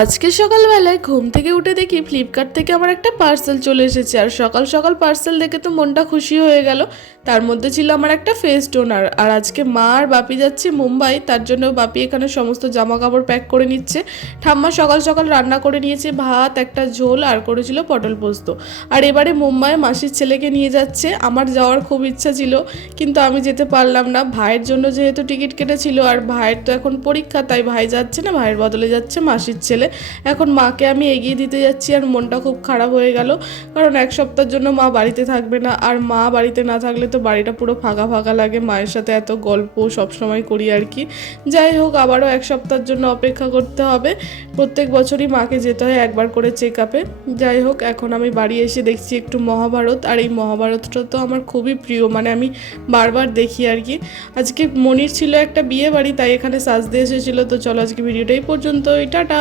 আজকে সকালবেলায় ঘুম থেকে উঠে দেখি ফ্লিপকার্ট থেকে আমার একটা পার্সেল চলে এসেছে। আর সকাল সকাল পার্সেল দেখে তো মনটা খুশি হয়ে গেল। তার মধ্যে ছিল আমার একটা ফেস টোনার। আর আজকে মা আর বাপি যাচ্ছে মুম্বাই, তার জন্য বাপি এখানে সমস্ত জামা কাপড় প্যাক করে নিচ্ছে। ঠাম্মা সকাল সকাল রান্না করে নিয়েছে, ভাত, একটা ঝোল আর করেছিল পটল পোস্ত। আর এবারে মুম্বাইয়ে মাসির ছেলেকে নিয়ে যাচ্ছে। আমার যাওয়ার খুব ইচ্ছা ছিল, কিন্তু আমি যেতে পারলাম না। ভাইয়ের জন্য যেহেতু টিকিট কেটেছিল, আর ভাইয়ের তো এখন পরীক্ষা, তাই ভাই যাচ্ছে না, ভাইয়ের বদলে যাচ্ছে মাসির ছেলে। এখন মাকে আমি এগিয়ে দিতে যাচ্ছি, আর মনটা খুব খারাপ হয়ে গেল। কারণ এক সপ্তাহের জন্য মা বাড়িতে থাকবে না, আর মা বাড়িতে না থাকলে তো বাড়িটা পুরো ফাঁকা ফাঁকা লাগে। মায়ের সাথে এত গল্প সবসময় করি আর কি। যাই হোক, আবারও এক সপ্তাহের জন্য অপেক্ষা করতে হবে। প্রত্যেক বছরই মাকে যেতে হয় একবার করে চেক আপে। যাই হোক, এখন আমি বাড়ি এসে দেখছি একটু মহাভারত। আর এই মহাভারতটা তো আমার খুবই প্রিয়, মানে আমি বারবার দেখি আর কি। আজকে মনির ছিল একটা বিয়ে বাড়ি, তাই এখানে সাজতে এসেছিলো। তো চলো আজকে ভিডিওটা এই পর্যন্তই, টাটা।